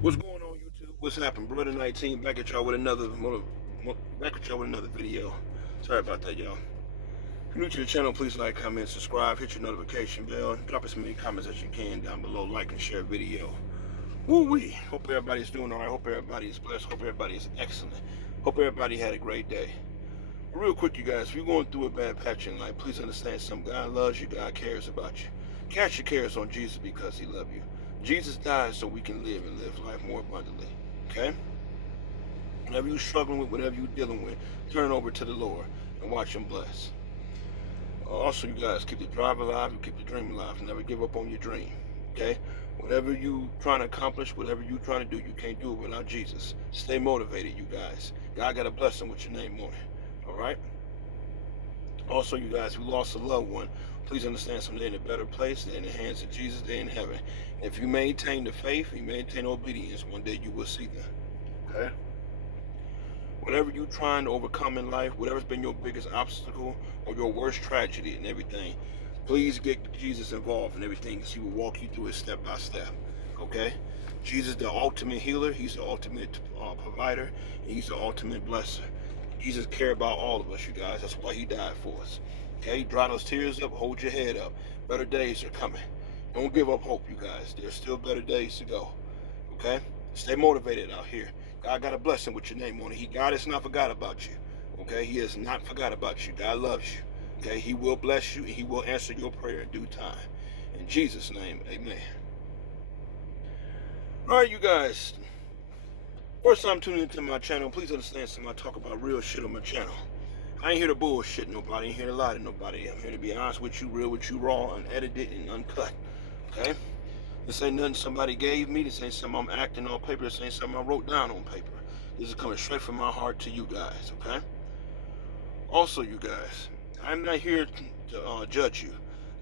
What's going on, YouTube? What's happening? Brother 19 back at y'all with another video. Sorry about that, y'all. If you're new to the channel, please like, comment, subscribe, hit your notification bell, drop as many comments as you can down below, like and share video. Woo-wee! Hope everybody's doing all right. Hope everybody's blessed. Hope everybody is excellent. Hope everybody had a great day. Real quick, you guys, if you're going through a bad patch in life, please understand something. God loves you. God cares about you. Cast your cares on Jesus because he loves you. Jesus died so we can live and live life more abundantly. Okay? Whatever you're struggling with, whatever you're dealing with, turn over to the Lord and watch him bless. Also, you guys, keep the drive alive, you keep the dream alive. Never give up on your dream. Okay? Whatever you trying to accomplish, whatever you trying to do, you can't do it without Jesus. Stay motivated, you guys. God got a blessing with your name on it. All right? Also, you guys who lost a loved one, please understand something. They're in a better place. They're in the hands of Jesus. They're in heaven. And if you maintain the faith, you maintain obedience, one day you will see them. Okay? Whatever you're trying to overcome in life, whatever's been your biggest obstacle or your worst tragedy and everything, please get Jesus involved in everything because he will walk you through it step by step. Okay? Jesus, the ultimate healer. He's the ultimate provider. And he's the ultimate blesser. Jesus cares about all of us, you guys. That's why he died for us. Okay? Dry those tears up. Hold your head up. Better days are coming. Don't give up hope, you guys. There's still better days to go. Okay? Stay motivated out here. God got a blessing with your name on it. God has not forgot about you. Okay? He has not forgot about you. God loves you. Okay? He will bless you and he will answer your prayer in due time. In Jesus' name, amen. All right, you guys. First time tuning into my channel, please understand something. I talk about real shit on my channel. I ain't here to bullshit nobody. I ain't here to lie to nobody. I'm here to be honest with you, real with you, raw, unedited, and uncut. Okay? This ain't nothing somebody gave me. This ain't something I'm acting on paper. This ain't something I wrote down on paper. This is coming straight from my heart to you guys, okay? Also, you guys, I'm not here to judge you.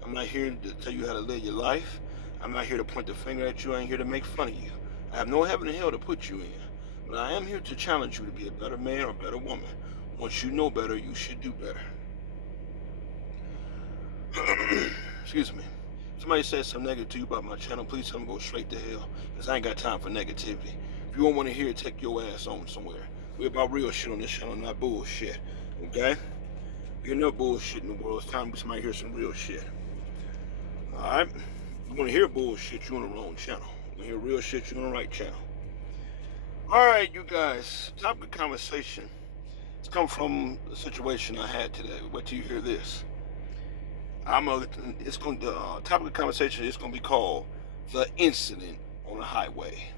I'm not here to tell you how to live your life. I'm not here to point the finger at you. I ain't here to make fun of you. I have no heaven and hell to put you in. But I am here to challenge you to be a better man or a better woman. Once you know better, you should do better. Excuse me. Somebody says something negative to you about my channel, please tell them go straight to hell. Because I ain't got time for negativity. If you don't want to hear it, take your ass on somewhere. We're about real shit on this channel, not bullshit. Okay? You're no bullshit in the world. It's time for somebody to hear some real shit. Alright? You want to hear bullshit, you're on the wrong channel. You want to hear real shit, you're on the right channel. Alright, you guys. Topic of conversation. It's come from the situation I had today. Wait till you hear this. The topic of conversation is going to be called The Incident on the Highway.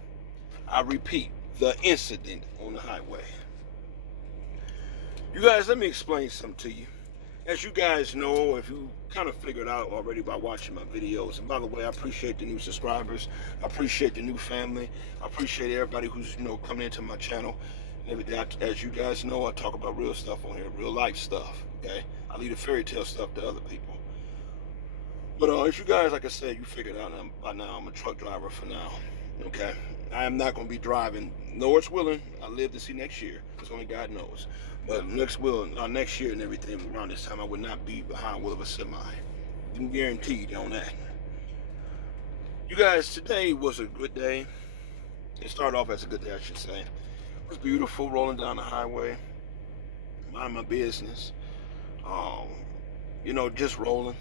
I repeat, The Incident on the Highway. You guys, let me explain something to you. As you guys know, if you kind of figured out already by watching my videos, and by the way, I appreciate the new subscribers. I appreciate the new family. I appreciate everybody who's, coming into my channel. And everything. As you guys know, I talk about real stuff on here, real life stuff, okay? I leave the fairy tale stuff to other people. But as you guys, like I said, you figured out by now, I'm a truck driver for now, okay? I am not going to be driving. Lord's willing, I live to see next year. That's only God knows. But next year and everything, around this time, I would not be behind wheel of a semi. I'm guaranteed on that. You guys, today was a good day. It started off as a good day, I should say. It was beautiful, rolling down the highway, minding my business. Just rolling.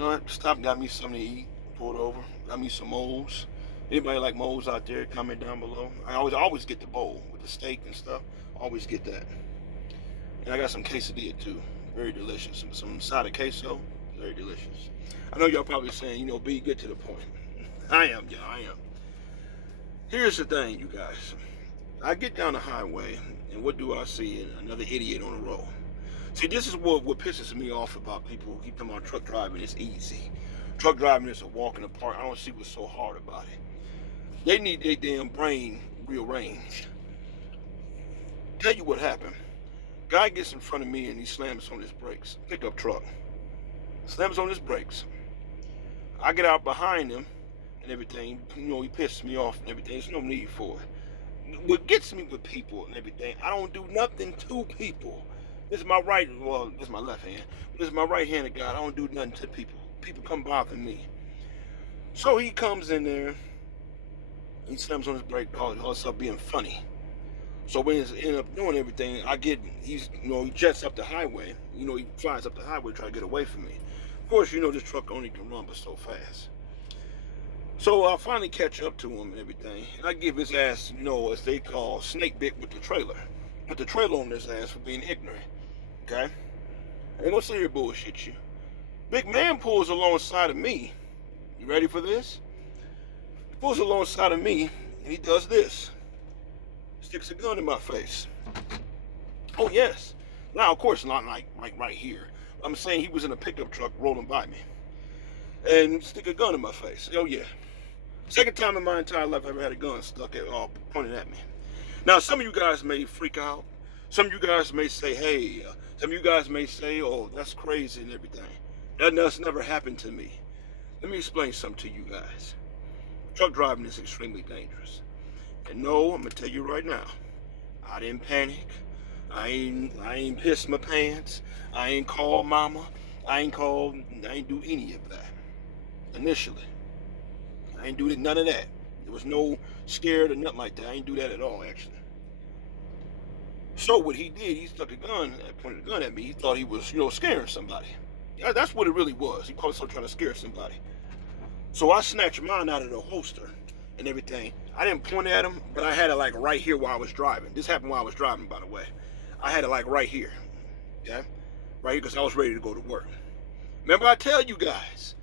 I stopped, got me something to eat, pulled over, got me some moles. Anybody like moles out there, comment down below. I always get the bowl with the steak and stuff. Always get that. And I got some quesadilla too. Very delicious. Some side of queso. Very delicious. I know y'all probably saying, be good to the point. I am, y'all, I am. Here's the thing, you guys. I get down the highway, and what do I see? Another idiot on the road. See, this is what pisses me off about people who keep talking about truck driving is easy. Truck driving is a walk in the park. I don't see what's so hard about it. They need their damn brain rearranged. Tell you what happened. Guy gets in front of me and he slams on his brakes. Pickup truck. Slams on his brakes. I get out behind him and everything. He pisses me off and everything. There's no need for it. What gets me with people and everything, I don't do nothing to people. This is my this is my left hand. This is my right-handed guy. I don't do nothing to people. People come bother me. So he comes in there He slams on his brake, all this up being funny. So when he ends up doing everything, he jets up the highway. He flies up the highway to try to get away from me. Of course, this truck only can run but so fast. So I finally catch up to him and everything, and I give his ass, as they call snake bit with the trailer. Put the trailer on his ass for being ignorant. Okay? I ain't gonna sit here bullshit you. Big man pulls alongside of me. You ready for this? He pulls alongside of me, and he does this. Sticks a gun in my face. Oh yes. Now, of course, not like right here. I'm saying he was in a pickup truck rolling by me, and stick a gun in my face. Oh yeah. Second time in my entire life I ever had a gun pointed at me. Now, some of you guys may freak out. Some of you guys may say, hey. Some of you guys may say, oh, that's crazy and everything. That's never happened to me. Let me explain something to you guys. Truck driving is extremely dangerous. And no, I'm gonna tell you right now, I didn't panic. I ain't pissed my pants. I ain't called mama. I ain't do any of that. Initially. I ain't do none of that. There was no scared or nothing like that. I ain't do that at all, actually. So what he did, he stuck a gun, pointed a gun at me. He thought he was, scaring somebody. Yeah, that's what it really was. He probably started trying to scare somebody. So I snatched mine out of the holster and everything. I didn't point at him, but I had it like right here while I was driving. This happened while I was driving, by the way. I had it like right here. Okay? Right here, because I was ready to go to work. Remember I tell you guys,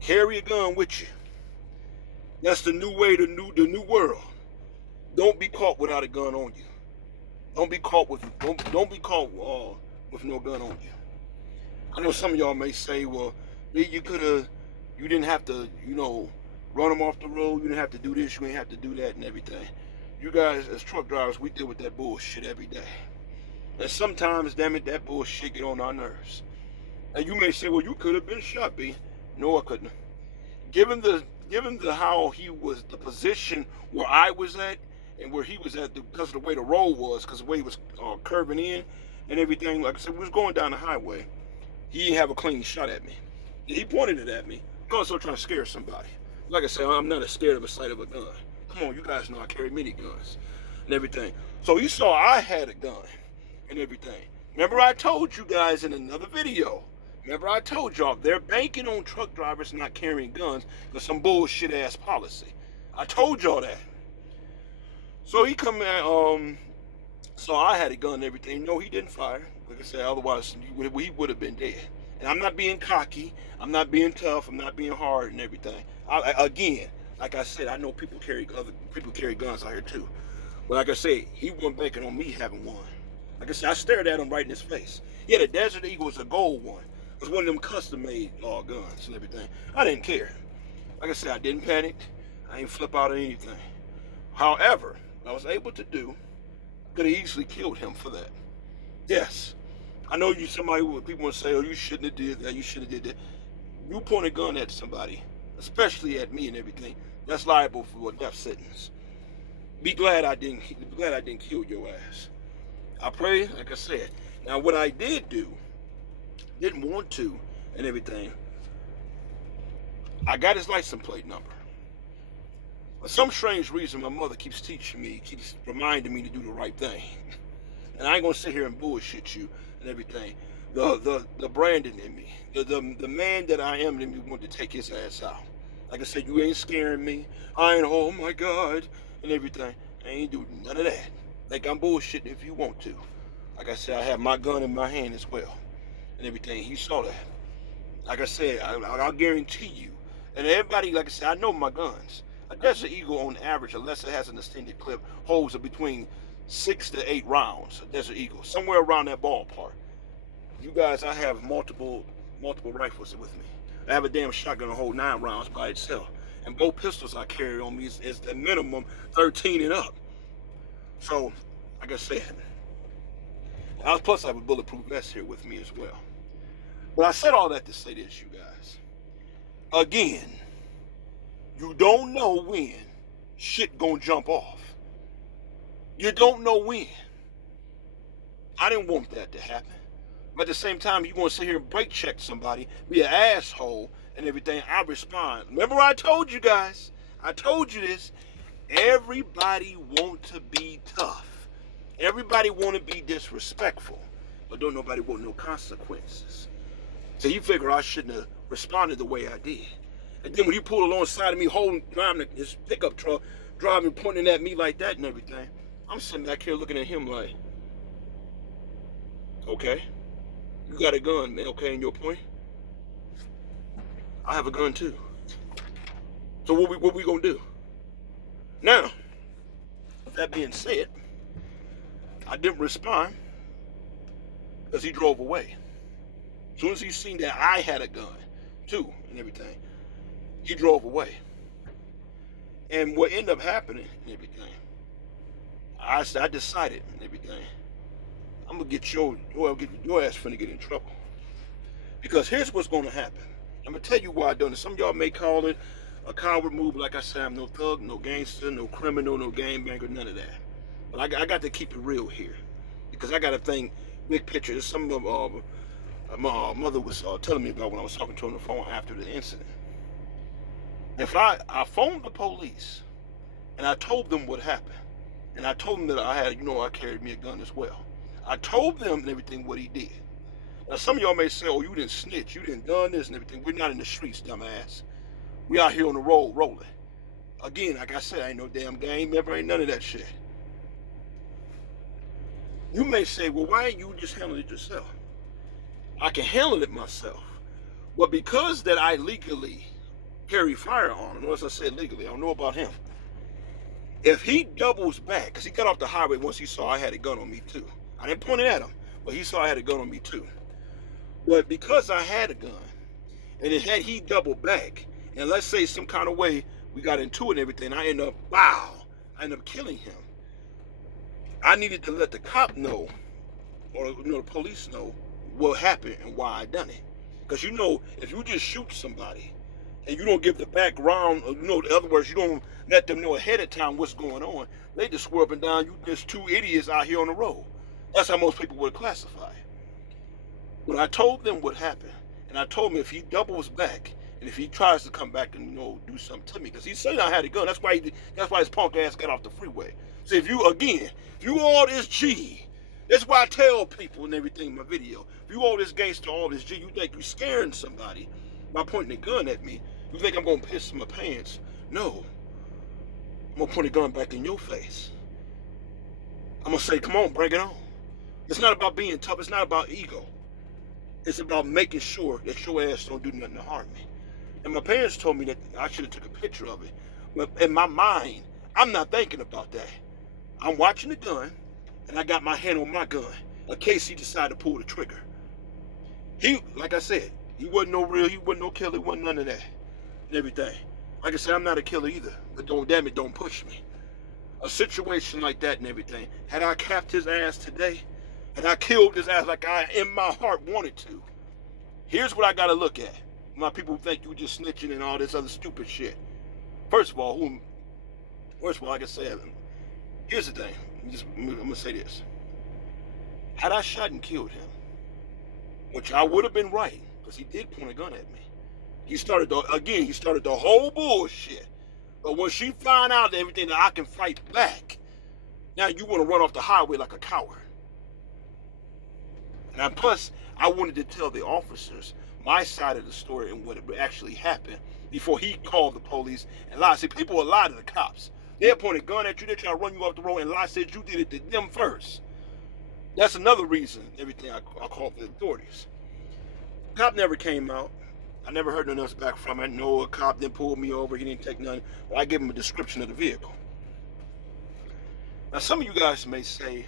carry a gun with you. That's the new way, the new world. Don't be caught without a gun on you. Don't be caught with no gun on you. I know some of y'all may say, well, you didn't have to, run them off the road. You didn't have to do this. You ain't have to do that and everything. You guys, as truck drivers, we deal with that bullshit every day. And sometimes, damn it, that bullshit get on our nerves. And you may say, well, you could have been shot, B. No, I couldn't have. Given the how he was, the position where I was at and where he was at, because of the way the road was, because the way he was curving in and everything, like I said, we was going down the highway. He didn't have a clean shot at me. He pointed it at me. I'm also trying to scare somebody. Like I said, I'm not scared of the sight of a gun. Come on, you guys know I carry many guns and everything. So you saw I had a gun and everything. Remember I told you guys in another video. Remember I told y'all they're banking on truck drivers not carrying guns with some bullshit ass policy. I told y'all that. So he come in, so I had a gun and everything. No, he didn't fire. Like I said, otherwise he would have been dead. And I'm not being cocky. I'm not being tough. I'm not being hard and everything. Again, like I said, I know people carry guns out here too. But like I said, he wasn't banking on me having one. Like I said, I stared at him right in his face. He had a Desert Eagle, was a gold one. It was one of them custom-made guns and everything. I didn't care. Like I said, I didn't panic. I didn't flip out or anything. However, I was able to do, could have easily killed him for that. Yes. I know people want to say, oh, you shouldn't have did that, you shouldn't have did that. You point a gun at somebody, especially at me and everything, that's liable for a death sentence. Be glad I didn't kill your ass. I pray, like I said. Now what I did do, didn't want to and everything, I got his license plate number. For some strange reason, my mother keeps reminding me to do the right thing. And I ain't gonna sit here and bullshit you and everything. The Brandon in me, the man that I am in me, want to take his ass out. Like I said, you ain't scaring me. I ain't, oh my God, and everything. I ain't doing none of that. Like I'm bullshitting if you want to. Like I said, I have my gun in my hand as well, and everything. He saw that. Like I said, I'll guarantee you. And everybody, like I said, I know my guns. A Desert Eagle, on average, unless it has an extended clip, holds between 6 to 8 rounds. A Desert Eagle, somewhere around that ballpark. You guys, I have multiple rifles with me. I have a damn shotgun to hold 9 rounds by itself, and both pistols I carry on me is the minimum 13 and up. So, like I said, plus I have a bulletproof vest here with me as well. But I said all that to say this, you guys. Again, you don't know when shit gonna jump off. You don't know when. I didn't want that to happen. But at the same time, you want to sit here and brake check somebody, be an asshole and everything, I respond. Remember I told you guys, I told you this. Everybody want to be tough. Everybody want to be disrespectful, but don't nobody want no consequences. So you figure I shouldn't have responded the way I did. And then when he pulled alongside of me, driving his pickup truck, driving, pointing at me like that and everything, I'm sitting back here looking at him like, okay, you got a gun, man, okay, and your point? I have a gun too. So what we gonna do? Now, that being said, I didn't respond because he drove away. As soon as he seen that I had a gun too and everything, he drove away. And what ended up happening and everything, I decided and everything, I'm gonna get your ass finna get in trouble. Because here's what's gonna happen. I'm gonna tell you why I done it. Some of y'all may call it a coward move. Like I said, I'm no thug, no gangster, no criminal, no gangbanger, none of that. But I got to keep it real here. Because I got to think big picture. There's some of my mother was telling me about when I was talking to her on the phone after the incident. If I phoned the police and I told them what happened, and I told them that I carried me a gun as well. I told them and everything what he did. Now some of y'all may say, oh, you didn't snitch, you didn't done this and everything. We're not in the streets, dumbass. We out here on the road rolling. Again, like I said, I ain't no damn gang member, ain't none of that shit. You may say, well, why ain't you just handling it yourself? I can handle it myself. Well, because that I legally carry firearm, notice I said legally, I don't know about him. If he doubles back, because he got off the highway once he saw I had a gun on me too. I didn't point it at him, but he saw I had a gun on me too. But because I had a gun, and had he doubled back, and let's say some kind of way we got into it and everything, I end up killing him. I needed to let the cop know, or the police know what happened and why I done it. Because if you just shoot somebody and you don't give the background, in other words, you don't let them know ahead of time what's going on, they just swear up and down you just two idiots out here on the road. That's how most people would classify it. When I told them what happened, and I told him if he doubles back, and if he tries to come back and do something to me, because he said I had a gun, that's why his punk ass got off the freeway. So if you all this G, that's why I tell people and everything in my video, if you all this gangster, all this G, you think you scaring somebody by pointing a gun at me, you think I'm gonna piss my pants? No, I'm gonna point a gun back in your face. I'm gonna say, come on, bring it on. It's not about being tough, it's not about ego. It's about making sure that your ass don't do nothing to harm me. And my parents told me that I should have took a picture of it. But in my mind, I'm not thinking about that. I'm watching the gun, and I got my hand on my gun in case he decided to pull the trigger. Like I said, he wasn't no killer, he wasn't none of that and everything. Like I said, I'm not a killer either, but don't push me. A situation like that and everything, had I capped his ass today, and I killed his ass like I, in my heart, wanted to, here's what I gotta look at. My people think you just snitching and all this other stupid shit. First of all, like I said, here's the thing. I'm gonna say this. Had I shot and killed him, which I would have been right, because he did point a gun at me. He started the whole bullshit. But when she found out everything that I can fight back, now you want to run off the highway like a coward. Now, plus, I wanted to tell the officers my side of the story and what actually happened before he called the police and lied. See, people will lie to the cops. They'll point a gun at you, they're trying to run you off the road and lie, said you did it to them first. That's another reason, everything I called the authorities. Cop never came out. I never heard nothing else back from it. No, a cop didn't pull me over, he didn't take nothing. But I gave him a description of the vehicle. Now, some of you guys may say,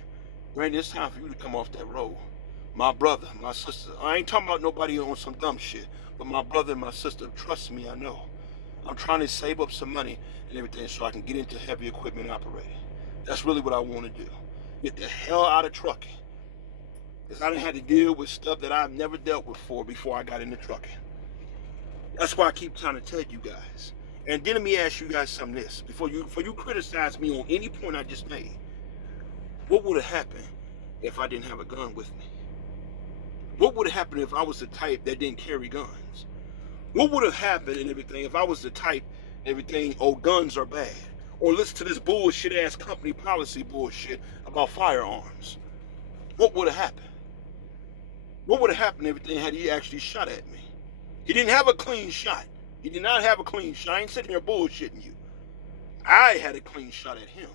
Randy, it's time for you to come off that road. My brother, my sister, I ain't talking about nobody on some dumb shit, but my brother and my sister, trust me, I know. I'm trying to save up some money and everything so I can get into heavy equipment operating. That's really what I want to do. Get the hell out of trucking. Because I didn't have to deal with stuff that I've never dealt with before I got into trucking. That's why I keep trying to tell you guys. And then let me ask you guys something this. Before you criticize me on any point I just made, what would have happened if I didn't have a gun with me? What would have happened if I was the type that didn't carry guns? What would have happened and everything if I was the type everything, oh, guns are bad. Or listen to this bullshit ass company policy bullshit about firearms. What would have happened? What would have happened everything had he actually shot at me? He didn't have a clean shot. He did not have a clean shot. I ain't sitting here bullshitting you. I had a clean shot at him.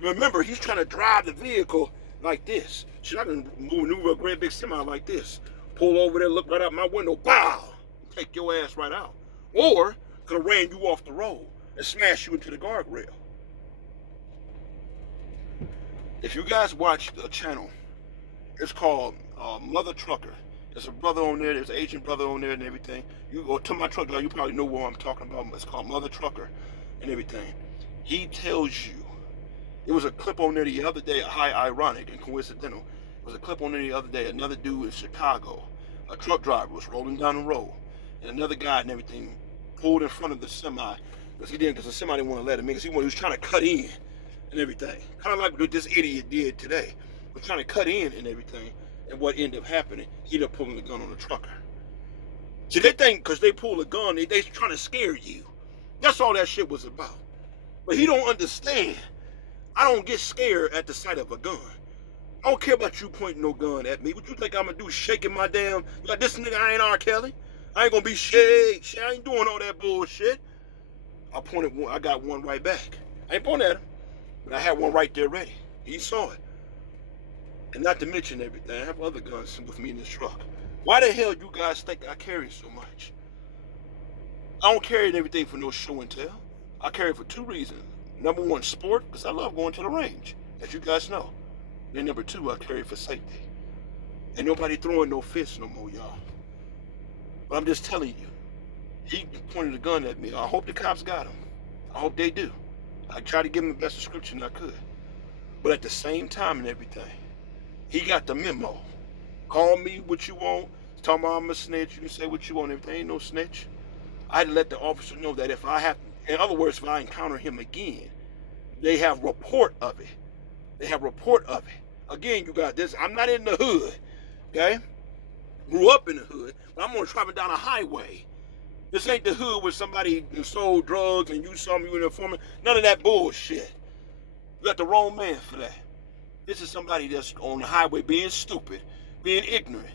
Remember, he's trying to drive the vehicle like this. Shit, I can maneuver a great big semi like this. Pull over there, look right out my window, bow, take your ass right out. Or could have ran you off the road and smashed you into the guardrail. If you guys watch the channel, it's called Mother Trucker. There's a brother on there, there's an Asian brother on there and everything. You go to my truck, you probably know what I'm talking about. It's called Mother Trucker and everything. He tells you, there was a clip on there the other day, ironic and coincidental. There was a clip on there the other day, another dude in Chicago, a truck driver was rolling down the road, and another guy and everything pulled in front of the semi, because the semi didn't want to let him in, because he was trying to cut in and everything. Kind of like what this idiot did today. Was trying to cut in and everything, and what ended up happening, he ended up pulling the gun on the trucker. See, they think because they pull a gun, they trying to scare you. That's all that shit was about. But he don't understand. I don't get scared at the sight of a gun. I don't care about you pointing no gun at me. What you think I'm gonna do, shaking my damn, like this nigga, I ain't R. Kelly. I ain't gonna be shake. I ain't doing all that bullshit. I got one right back. I ain't pointing at him, but I had one right there ready. He saw it. And not to mention everything, I have other guns with me in this truck. Why the hell you guys think I carry so much? I don't carry everything for no show and tell. I carry it for two reasons. Number one, sport, because I love going to the range, as you guys know. Then number two, I carry it for safety. Ain't nobody throwing no fists no more, y'all. But I'm just telling you, he pointed a gun at me. I hope the cops got him. I hope they do. I tried to give him the best description I could. But at the same time and everything, he got the memo. Call me what you want. Tell me I'm a snitch. You can say what you want. If there ain't no snitch, I had to let the officer know that if I have, in other words, if I encounter him again, they have report of it. They have report of it. Again, you got this. I'm not in the hood, okay? Grew up in the hood, but I'm gonna travel down a highway. This ain't the hood where somebody sold drugs and you saw me with an informant. None of that bullshit. You got the wrong man for that. This is somebody that's on the highway being stupid, being ignorant.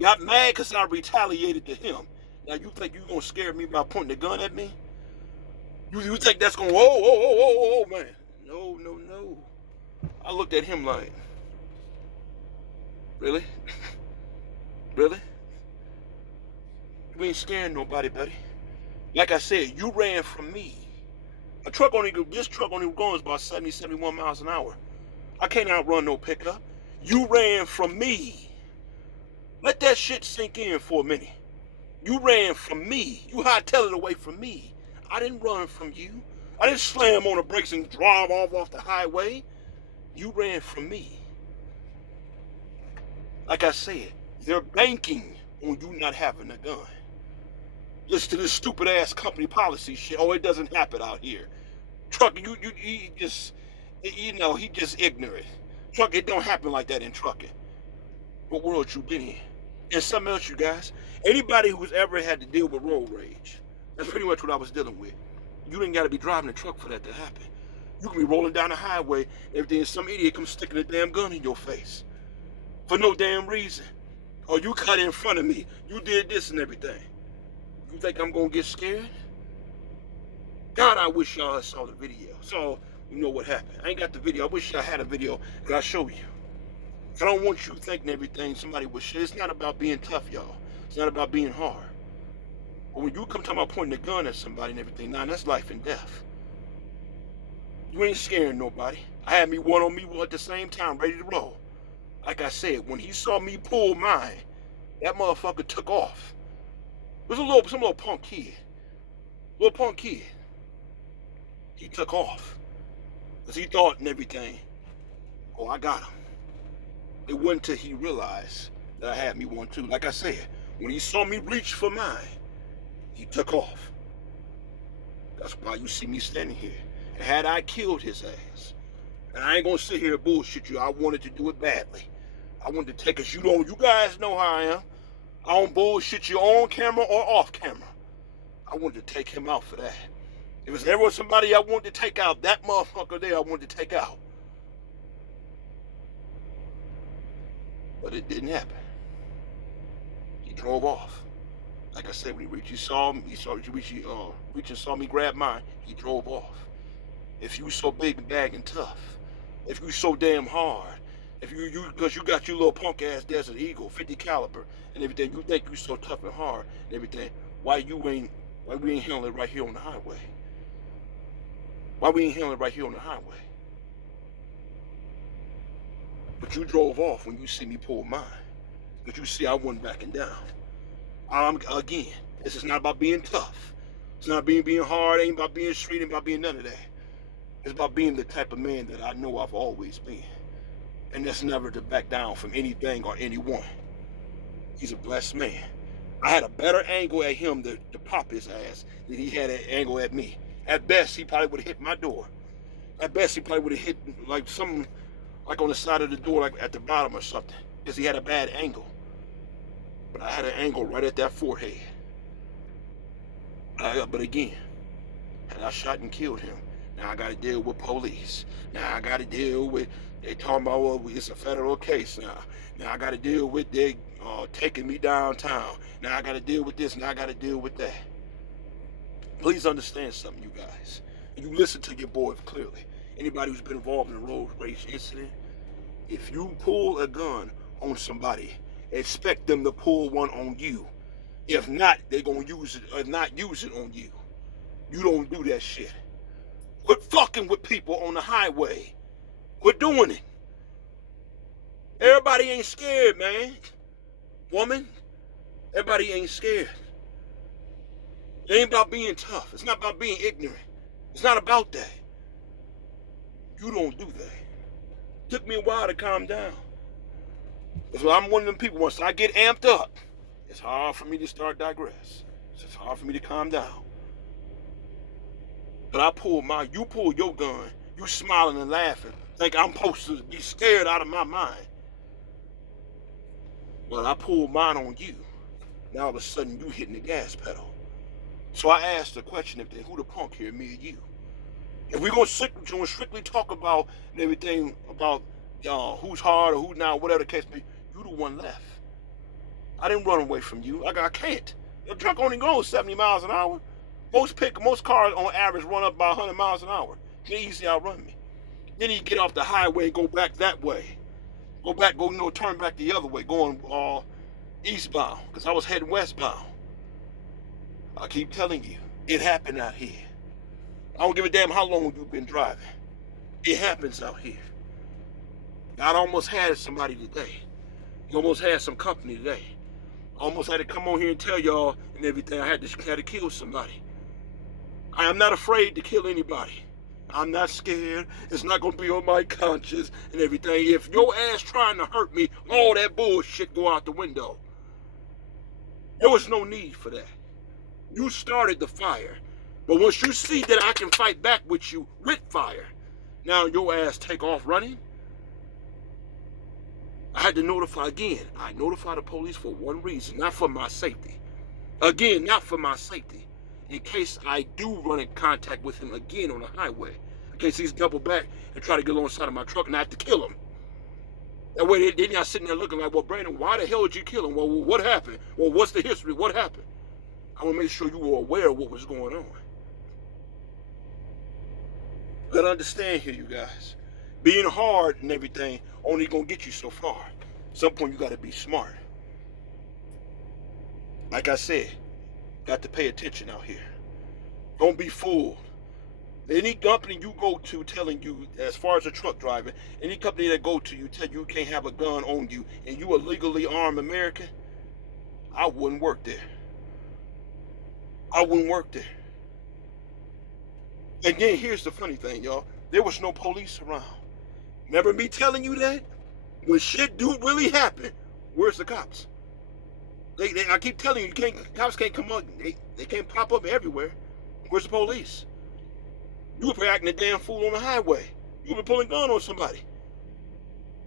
Got mad because I retaliated to him. Now you think you gonna scare me by pointing the gun at me? You think that's gonna, oh, man. No. I looked at him like, really? Really? You ain't scaring nobody, buddy. Like I said, you ran from me. This truck only goes about 70, 71 miles an hour. I can't outrun no pickup. You ran from me. Let that shit sink in for a minute. You ran from me. You hightailed it away from me. I didn't run from you. I didn't slam on the brakes and drive off the highway. You ran from me. Like I said, they're banking on you not having a gun. Listen to this stupid ass company policy shit. Oh, it doesn't happen out here. Trucking, he just ignorant. Truck, it don't happen like that in trucking. What world you been in? And something else, you guys. Anybody who's ever had to deal with road rage, that's pretty much what I was dealing with. You didn't got to be driving a truck for that to happen. You can be rolling down the highway, everything, and some idiot comes sticking a damn gun in your face for no damn reason. Or you cut in front of me. You did this and everything. You think I'm gonna get scared? God, I wish y'all saw the video. So you know what happened. I ain't got the video. I wish I had a video that I show you. I don't want you thinking everything somebody would share. It's not about being tough, y'all. It's not about being hard. But when you come talking about pointing a gun at somebody and everything, now that's life and death. You ain't scaring nobody. I had me one on me at the same time, ready to roll. Like I said, when he saw me pull mine, that motherfucker took off. It was some little punk kid. Little punk kid. He took off. Because he thought and everything, oh, I got him. It wasn't until he realized that I had me one too. Like I said, when he saw me reach for mine, he took off. That's why you see me standing here. And had I killed his ass, and I ain't gonna sit here and bullshit you, I wanted to do it badly. I wanted to take us, you guys know how I am. I don't bullshit you on camera or off camera. I wanted to take him out for that. If it's ever somebody I wanted to take out, that motherfucker there I wanted to take out. But it didn't happen. He drove off. Like I said, when he saw me, reached and saw me grab mine, he drove off. If you so big and bag and tough, if you so damn hard, if because you got your little punk ass Desert Eagle 50 caliber and everything, you think you so tough and hard and everything, why we ain't handling it right here on the highway? Why we ain't handling it right here on the highway? But you drove off when you see me pull mine. But you see I wasn't backing down. Again, this is not about being tough. It's not being hard, ain't about being street, ain't about being none of that. It's about being the type of man that I know I've always been. And that's never to back down from anything or anyone. He's a blessed man. I had a better angle at him to pop his ass than he had an angle at me. At best, he probably would have hit my door. At best, he probably would have hit like something like on the side of the door, like at the bottom or something, because he had a bad angle. But I had an angle right at that forehead. But again, had I shot and killed him, now I got to deal with police. Now I got to deal with, they talking about, well, it's a federal case now. Now I got to deal with they taking me downtown. Now I got to deal with this, now I got to deal with that. Please understand something, you guys. You listen to your boy clearly. Anybody who's been involved in a road rage incident, if you pull a gun on somebody, expect them to pull one on you. If not, they're going to use it or not use it on you. You don't do that shit. Quit fucking with people on the highway. Quit doing it. Everybody ain't scared, man. Woman, everybody ain't scared. It ain't about being tough. It's not about being ignorant. It's not about that. You don't do that. It took me a while to calm down. Because I'm one of them people, once I get amped up, it's hard for me to start digress. It's hard for me to calm down. But you pull your gun, you smiling and laughing, think I'm supposed to be scared out of my mind. Well, I pulled mine on you. Now all of a sudden you hitting the gas pedal. So I asked the question, who the punk here, me or you? If we're going to strictly talk about everything about who's hard or who's not, whatever the case may be, you the one left. I didn't run away from you. I can't. Your truck only goes 70 miles an hour. Most cars on average run up by 100 miles an hour. You can easily outrun me. Then you get off the highway and go back that way. Turn back the other way, going eastbound, because I was heading westbound. I keep telling you, it happened out here. I don't give a damn how long you've been driving. It happens out here. God almost had somebody today. He almost had some company today. I almost had to come on here and tell y'all and everything. I had to kill somebody. I am not afraid to kill anybody. I'm not scared. It's not going to be on my conscience and everything. If your ass trying to hurt me, all that bullshit go out the window. There was no need for that. You started the fire. But once you see that I can fight back with you with fire, now your ass take off running. I had to notify again. I notified the police for one reason, not for my safety. Again, not for my safety. In case I do run in contact with him again on the highway. In case he's double back and try to get alongside of my truck and I have to kill him. That way they're not sitting there looking like, well, Brandon, why the hell did you kill him? Well, what happened? Well, what's the history? What happened? I want to make sure you were aware of what was going on. You gotta understand here, you guys. Being hard and everything only gonna get you so far. At some point you gotta be smart. Like I said, got to pay attention out here. Don't be fooled. Any company you go to telling you, as far as a truck driver, any company that go to you tell you can't have a gun on you and you a legally armed American, I wouldn't work there. I wouldn't work there. And then here's the funny thing, y'all. There was no police around. Remember me telling you that? When shit do really happen, where's the cops? I keep telling you, cops can't come up. They can't pop up everywhere. Where's the police? You were acting a damn fool on the highway. You were pulling a gun on somebody.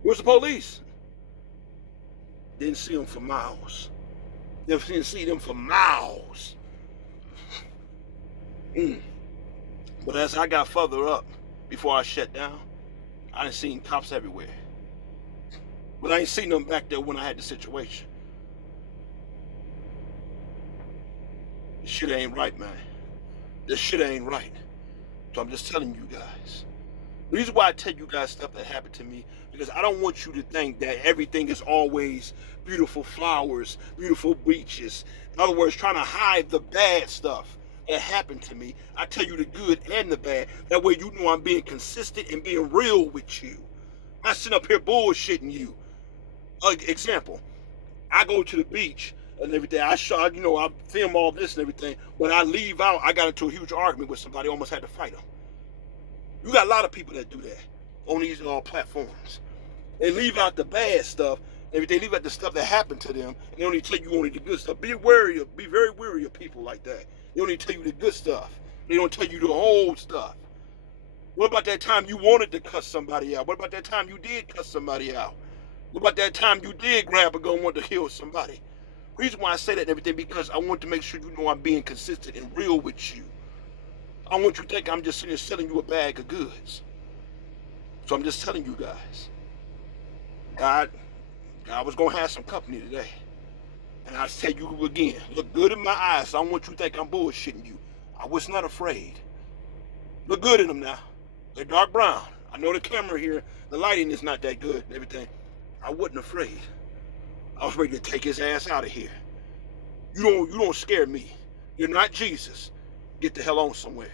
Where's the police? Didn't see them for miles. Didn't see them for miles. But as I got further up, before I shut down, I done seen cops everywhere. But I ain't seen them back there when I had the situation. This shit ain't right, man. This shit ain't right. So I'm just telling you guys. The reason why I tell you guys stuff that happened to me, because I don't want you to think that everything is always beautiful flowers, beautiful beaches. In other words, trying to hide the bad stuff that happened to me. I tell you the good and the bad. That way you know I'm being consistent and being real with you. I'm not sitting up here bullshitting you. Example, I go to the beach and everything. I shot, I film all this and everything. When I leave out, I got into a huge argument with somebody, almost had to fight them. You got a lot of people that do that on these platforms. They leave out the bad stuff, they leave out the stuff that happened to them, and they only tell you only the good stuff. Be very wary of people like that. They only tell you the good stuff. They don't tell you the whole stuff. What about that time you wanted to cuss somebody out? What about that time you did cuss somebody out? What about that time you did grab a gun and want to kill somebody? The reason why I say that and everything, because I want to make sure you know I'm being consistent and real with you. I don't want you to think I'm just sitting here selling you a bag of goods. So I'm just telling you guys, God was going to have some company today. And I tell you again, look good in my eyes. So I don't want you to think I'm bullshitting you. I was not afraid. Look good in them now. They're dark brown. I know the camera here, the lighting is not that good and everything. I wasn't afraid. I was ready to take his ass out of here. You don't scare me. You're not Jesus. Get the hell on somewhere.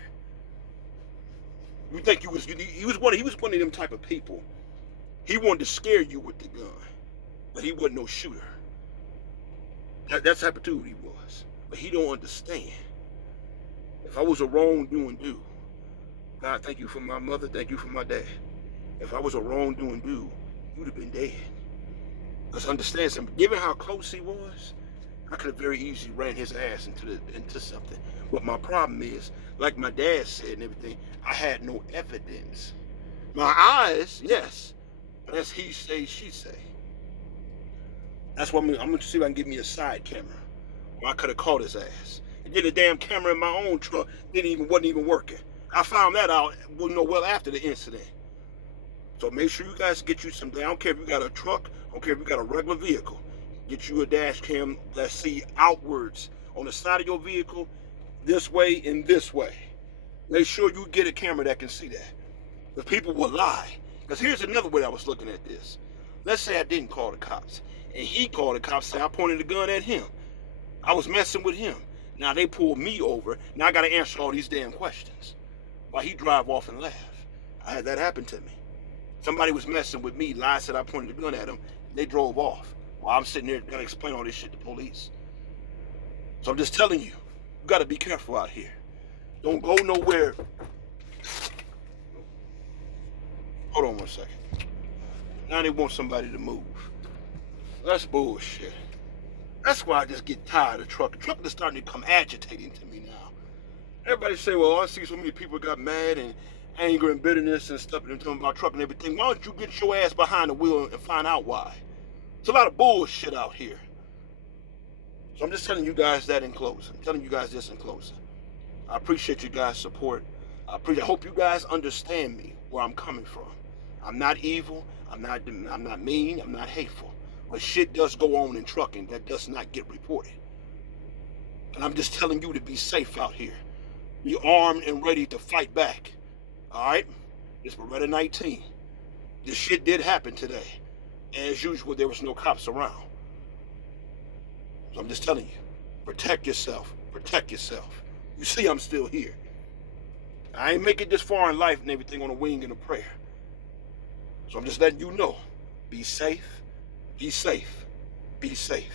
You think he was one of them type of people. He wanted to scare you with the gun, but he wasn't no shooter. That's the type of dude he was. But he don't understand. If I was a wrongdoing dude, God, thank you for my mother, thank you for my dad. If I was a wrongdoing dude, you'd have been dead. Because understand something, given how close he was, I could have very easily ran his ass into something. But my problem is, like my dad said and everything, I had no evidence. My eyes, yes, but that's he say, she say. That's why I'm going to see if I can get me a side camera. Or I could have caught his ass. And then the damn camera in my own truck wasn't even working. I found that out well after the incident. So make sure you guys get you something. I don't care if you got a truck, I don't care if you got a regular vehicle. Get you a dash cam that see outwards on the side of your vehicle, this way and this way. Make sure you get a camera that can see that. Because people will lie. Because here's another way I was looking at this. Let's say I didn't call the cops. And he called the cops, say I pointed a gun at him. I was messing with him. Now they pulled me over. Now I got to answer all these damn questions. While he drive off and laugh. I had that happen to me. Somebody was messing with me, lied, said I pointed a gun at them. They drove off. While I'm sitting there got to explain all this shit to police. So I'm just telling you, you got to be careful out here. Don't go nowhere. Hold on one second. Now they want somebody to move. That's bullshit. That's why I just get tired of trucking. Trucking is starting to become agitating to me now. Everybody say, well, I see so many people got mad and anger and bitterness and stuff and talking about trucking and everything. Why don't you get your ass behind the wheel and find out why? It's a lot of bullshit out here. So I'm just telling you guys that in closing. I'm telling you guys this in closing. I appreciate you guys' support. I hope you guys understand me, where I'm coming from. I'm not evil. I'm not mean. I'm not hateful. But shit does go on in trucking that does not get reported. And I'm just telling you to be safe out here. Be armed and ready to fight back. All right? It's Beretta 19. This shit did happen today. As usual, there was no cops around. So I'm just telling you, protect yourself. Protect yourself. You see I'm still here. I ain't make it this far in life and everything on a wing and a prayer. So I'm just letting you know, be safe, be safe, be safe.